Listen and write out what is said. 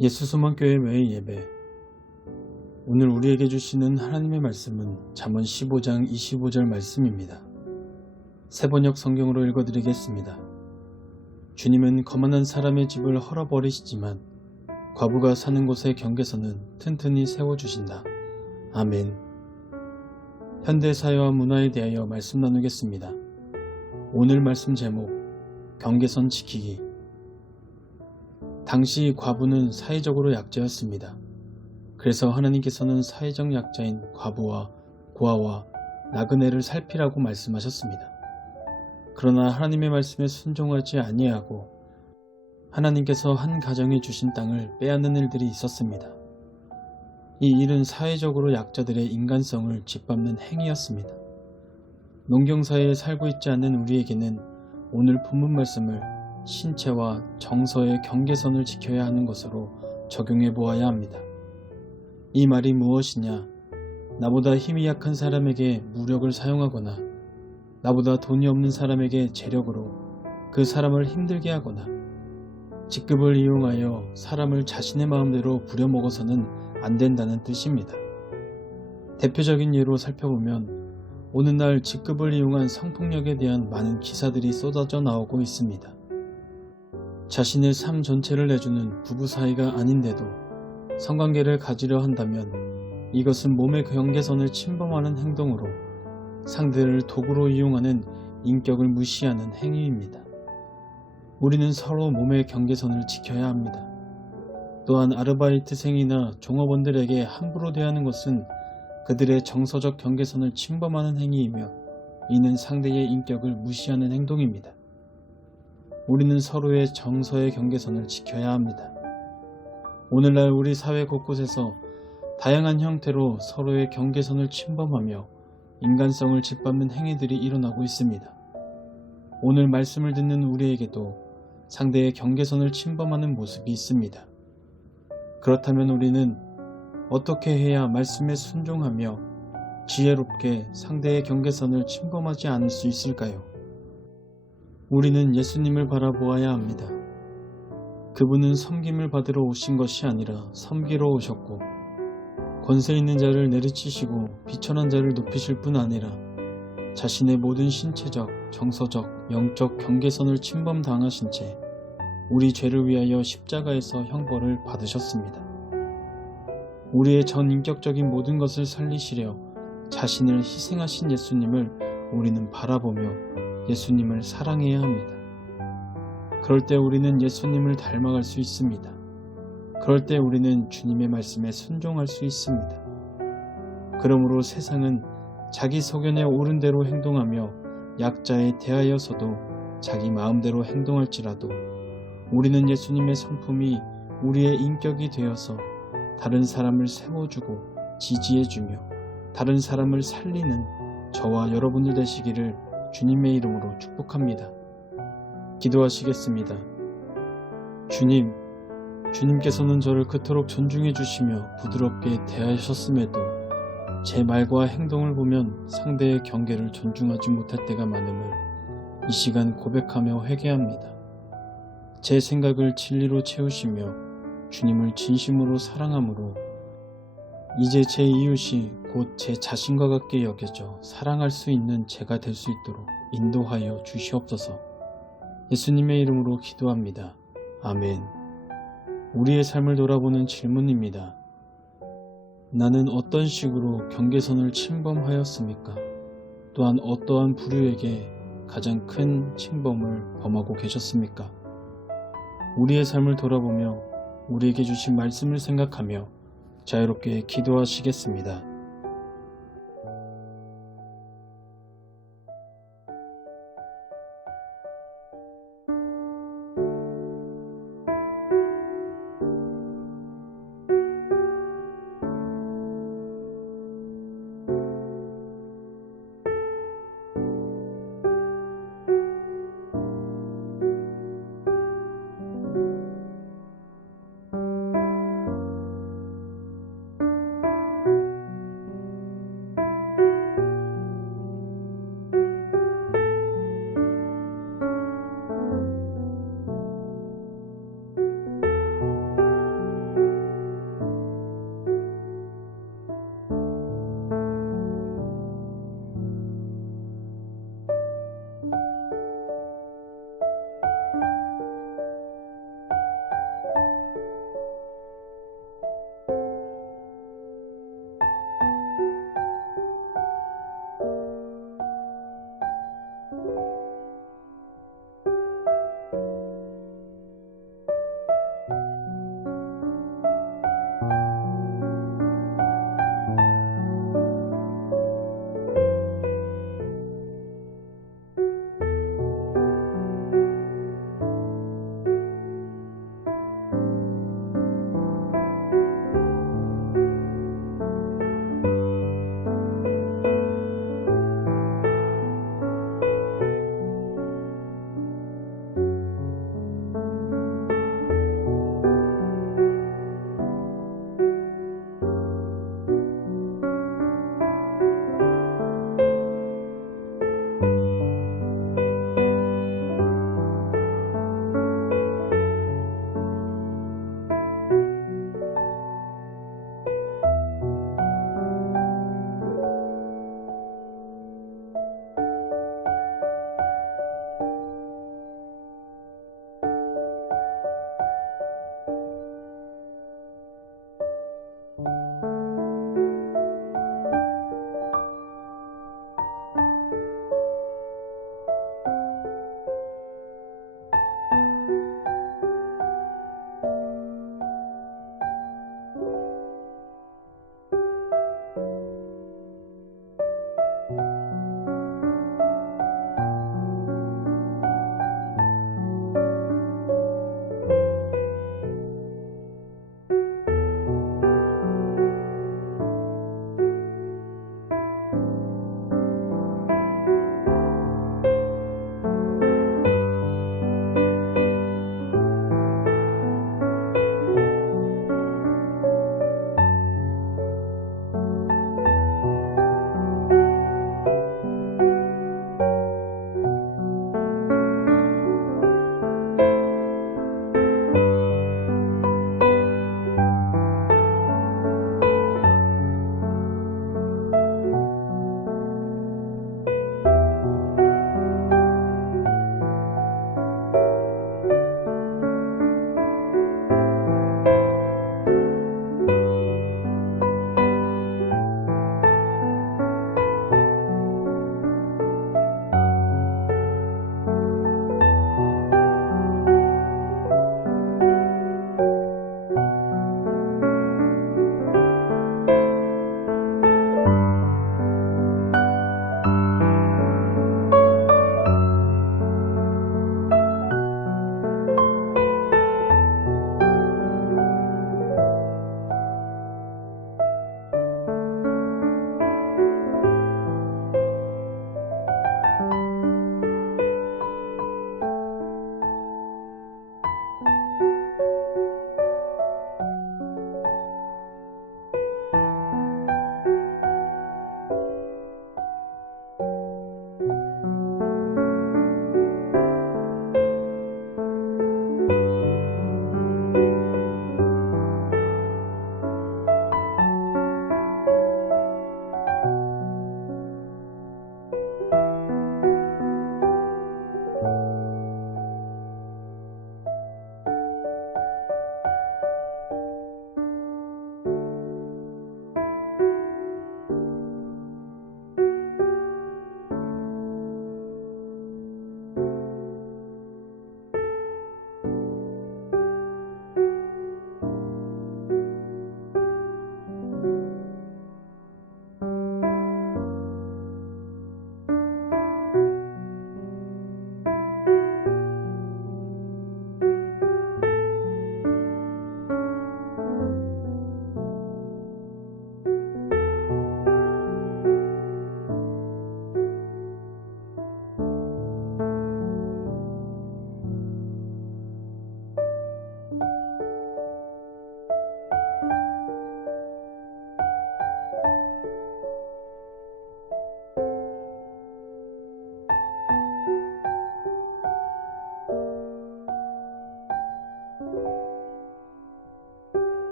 예수소망교회 매일 예배. 오늘 우리에게 주시는 하나님의 말씀은 잠언 15장 25절 말씀입니다. 새번역 성경으로 읽어드리겠습니다. 주님은 거만한 사람의 집을 헐어버리시지만 과부가 사는 곳의 경계선은 튼튼히 세워주신다. 아멘. 현대사회와 문화에 대하여 말씀 나누겠습니다. 오늘 말씀 제목, 경계선 지키기. 당시 과부는 사회적으로 약자였습니다. 그래서 하나님께서는 사회적 약자인 과부와 고아와 나그네를 살피라고 말씀하셨습니다. 그러나 하나님의 말씀에 순종하지 아니하고 하나님께서 한 가정에 주신 땅을 빼앗는 일들이 있었습니다. 이 일은 사회적으로 약자들의 인간성을 짓밟는 행위였습니다. 농경사회에 살고 있지 않는 우리에게는 오늘 본문 말씀을 신체와 정서의 경계선을 지켜야 하는 것으로 적용해 보아야 합니다. 이 말이 무엇이냐? 나보다 힘이 약한 사람에게 무력을 사용하거나 나보다 돈이 없는 사람에게 재력으로 그 사람을 힘들게 하거나 직급을 이용하여 사람을 자신의 마음대로 부려먹어서는 안 된다는 뜻입니다. 대표적인 예로 살펴보면 오늘날 직급을 이용한 성폭력에 대한 많은 기사들이 쏟아져 나오고 있습니다. 자신의 삶 전체를 내주는 부부 사이가 아닌데도 성관계를 가지려 한다면 이것은 몸의 경계선을 침범하는 행동으로 상대를 도구로 이용하는 인격을 무시하는 행위입니다. 우리는 서로 몸의 경계선을 지켜야 합니다. 또한 아르바이트생이나 종업원들에게 함부로 대하는 것은 그들의 정서적 경계선을 침범하는 행위이며 이는 상대의 인격을 무시하는 행동입니다. 우리는 서로의 정서의 경계선을 지켜야 합니다. 오늘날 우리 사회 곳곳에서 다양한 형태로 서로의 경계선을 침범하며 인간성을 짓밟는 행위들이 일어나고 있습니다. 오늘 말씀을 듣는 우리에게도 상대의 경계선을 침범하는 모습이 있습니다. 그렇다면 우리는 어떻게 해야 말씀에 순종하며 지혜롭게 상대의 경계선을 침범하지 않을 수 있을까요? 우리는 예수님을 바라보아야 합니다. 그분은 섬김을 받으러 오신 것이 아니라 섬기러 오셨고 권세 있는 자를 내리치시고 비천한 자를 높이실 뿐 아니라 자신의 모든 신체적, 정서적, 영적 경계선을 침범당하신 채 우리 죄를 위하여 십자가에서 형벌을 받으셨습니다. 우리의 전 인격적인 모든 것을 살리시려 자신을 희생하신 예수님을 우리는 바라보며 예수님을 사랑해야 합니다. 그럴 때 우리는 예수님을 닮아갈 수 있습니다. 그럴 때 우리는 주님의 말씀에 순종할 수 있습니다. 그러므로 세상은 자기 소견에 옳은 대로 행동하며 약자에 대하여서도 자기 마음대로 행동할지라도 우리는 예수님의 성품이 우리의 인격이 되어서 다른 사람을 세워주고 지지해주며 다른 사람을 살리는 저와 여러분들 되시기를 주님의 이름으로 축복합니다. 기도하시겠습니다. 주님께서는 저를 그토록 존중해 주시며 부드럽게 대하셨음에도 제 말과 행동을 보면 상대의 경계를 존중하지 못할 때가 많음을 이 시간 고백하며 회개합니다. 제 생각을 진리로 채우시며 주님을 진심으로 사랑함으로 이제 제 이웃이 곧 제 자신과 같게 여겨져 사랑할 수 있는 제가 될 수 있도록 인도하여 주시옵소서. 예수님의 이름으로 기도합니다. 아멘. 우리의 삶을 돌아보는 질문입니다. 나는 어떤 식으로 경계선을 침범하였습니까? 또한 어떠한 부류에게 가장 큰 침범을 범하고 계셨습니까? 우리의 삶을 돌아보며 우리에게 주신 말씀을 생각하며 자유롭게 기도하시겠습니다.